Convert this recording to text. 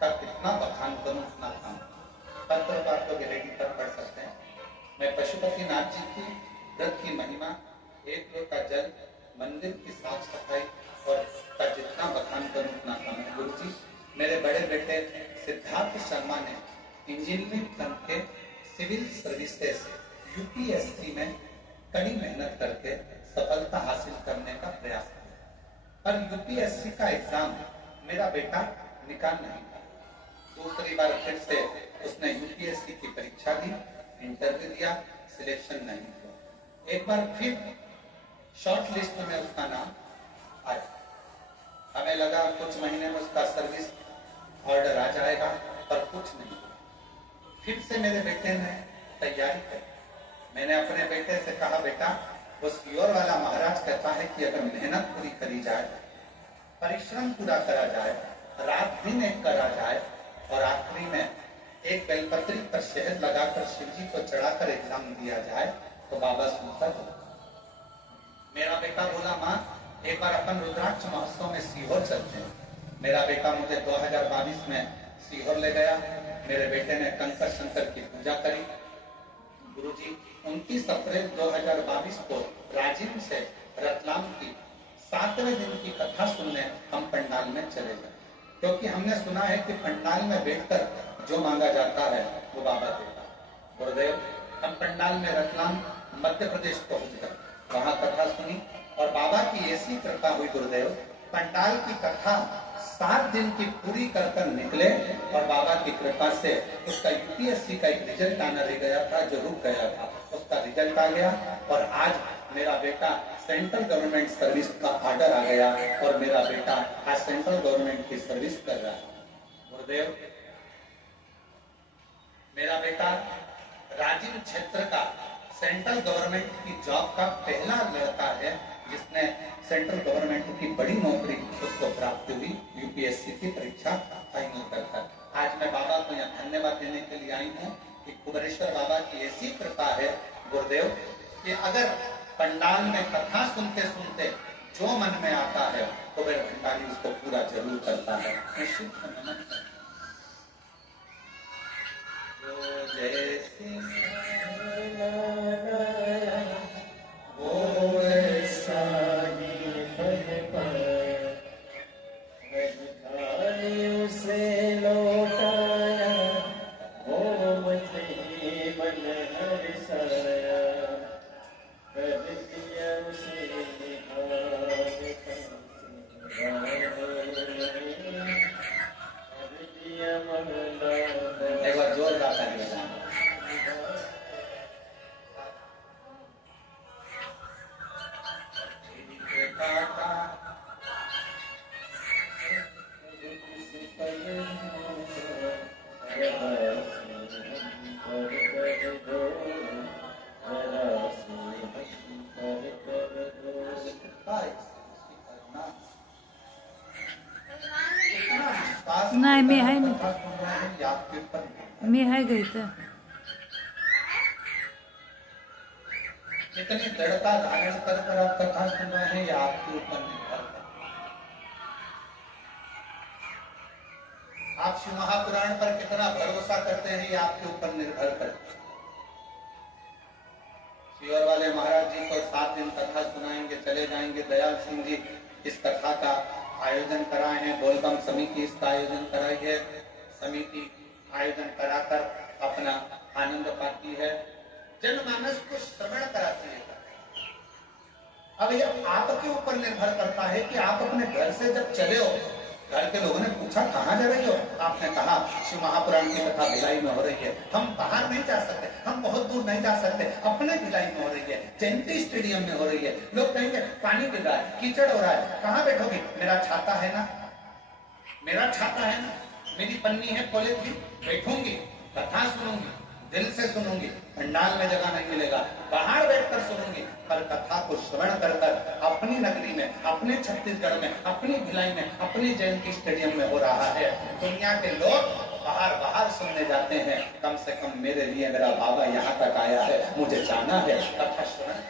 का कितना बखान करूं उतना कम। पत्र तो आप लोग रेडी पर पढ़ सकते हैं। मैं पशुपतिनाथ जी की व्रत की महिमा, एक लोटा जल, मंदिर की साफ सफाई और का जितना बखान करूं उतना कम है। गुरु जी, मेरे बड़े बेटे सिद्धार्थ शर्मा ने इंजीनियरिंग करके सिविल सर्विसेज यूपीएससी में कड़ी मेहनत करके सफलता हासिल करने का प्रयास किया, पर यूपीएससी का एग्जाम मेरा बेटा निकाल नहीं पाया। दूसरी बार फिर से उसने यूपीएससी की परीक्षा दी, इंटरव्यू दिया, सिलेक्शन नहीं हुआ। एक बार फिर शॉर्ट लिस्ट में उसका नाम आया। हमें लगा कुछ महीने में उसका सर्विस ऑर्डर आ जाएगा, पर कुछ नहीं। फिर से मेरे बेटे ने तैयारी की। मैंने अपने बेटे से कहा, बेटा वो सीओर वाला महाराज कहता है कि अगर मेहनत पूरी करी जाए, परिश्रम पूरा करा जाए, रात दिन एक करा जाए और आखिरी में एक बेलपत्री पर शहद लगाकर शिव जी को चढ़ाकर एग्जाम दिया जाए तो बाबा सुनता है। मेरा बेटा बोला, माँ एक बार अपन रुद्राक्ष महोत्सव में सीहोर चलते हैं। मेरा बेटा मुझे 2022 में सीहोर ले गया। मेरे बेटे ने कंकर शंकर की पूजा करी। गुरुजी 29 अप्रैल 2022 को राजीव से रतलाम की 7वें दिन की कथा सुनने हम पंडाल में चले गए, क्योंकि हमने सुना है कि पंडाल में बैठकर जो मांगा जाता है वो बाबा देता है। गुरुदेव, हम पंडाल में रतलाम मध्य प्रदेश पहुंच गए, वहां कथा सुनी और बाबा की ऐसी कृपा हुई। गुरुदेव, पंडाल की कथा 7 दिन की पूरी कर निकले और बाबा की कृपा से उसका यूपीएससी का एक रिजल्ट आना रह गया था, जो रुक गया था, उसका रिजल्ट आ गया और आज मेरा बेटा सेंट्रल गवर्नमेंट सर्विस का ऑर्डर आ गया और मेरा बेटा आज सेंट्रल गवर्नमेंट की सर्विस कर रहा है। गुरुदेव, मेरा बेटा राजीव क्षेत्र का सेंट्रल गवर्नमेंट की जॉब का पहला लड़का है जिसने सेंट्रल गवर्नमेंट की बड़ी नौकरी उसको प्राप्त हुई यूपीएससी की परीक्षा फाइनल कर। आज मैं बाबा को यहाँ धन्यवाद देने के लिए आई हूँ कि कुबेरेश्वर बाबा की ऐसी कृपा है गुरुदेव कि अगर पंडाल में कथा सुनते सुनते जो मन में आता है कुबेर भंडारी उसको पूरा जरूर करता है। नाही मी आहे ना, मी आहे गई तर कितनी दृढ़ता धारण कर आप कथा सुन रहे हैं, या आपके ऊपर निर्भर है। आप शिव महापुराण पर कितना भरोसा करते हैं, ये आपके ऊपर निर्भर करता है। सीहोर वाले महाराज जी को 7 दिन कथा सुनाएंगे, चले जाएंगे। दयाल सिंह जी इस कथा का आयोजन कराए हैं, बोलबम समिति इसका आयोजन कराई है। समिति आयोजन कराकर अपना आनंद पाती है, जनमानस को श्रवण कराती है। अब ये आपके ऊपर निर्भर करता है कि आप अपने घर से जब चले हो, घर के लोगों ने पूछा कहाँ जा रही हो, आपने कहा शिव महापुराण की कथा भिलाई में हो रही है, हम बाहर नहीं जा सकते, हम बहुत दूर नहीं जा सकते, अपने भिलाई में हो रही है, जयंती स्टेडियम में हो रही है। लोग कहेंगे पानी गिर रहा है, कीचड़ हो रहा है, कहाँ बैठोगी? मेरा छाता है ना, मेरा छाता है ना, मेरी पन्नी है कॉलेज की, बैठूंगी, कथा सुनूंगी, दिल से सुनूंगी। पंडाल में जगह नहीं मिलेगा, बाहर बैठकर सुनूंगी, पर कथा को श्रवण कर अपनी नगरी में, अपने छत्तीसगढ़ में, अपनी भिलाई में, अपनी जयंती स्टेडियम में हो रहा है। दुनिया के लोग बाहर सुनने जाते हैं, कम से कम मेरे लिए मेरा बाबा यहाँ तक आया है, मुझे जाना है, कथा श्रवण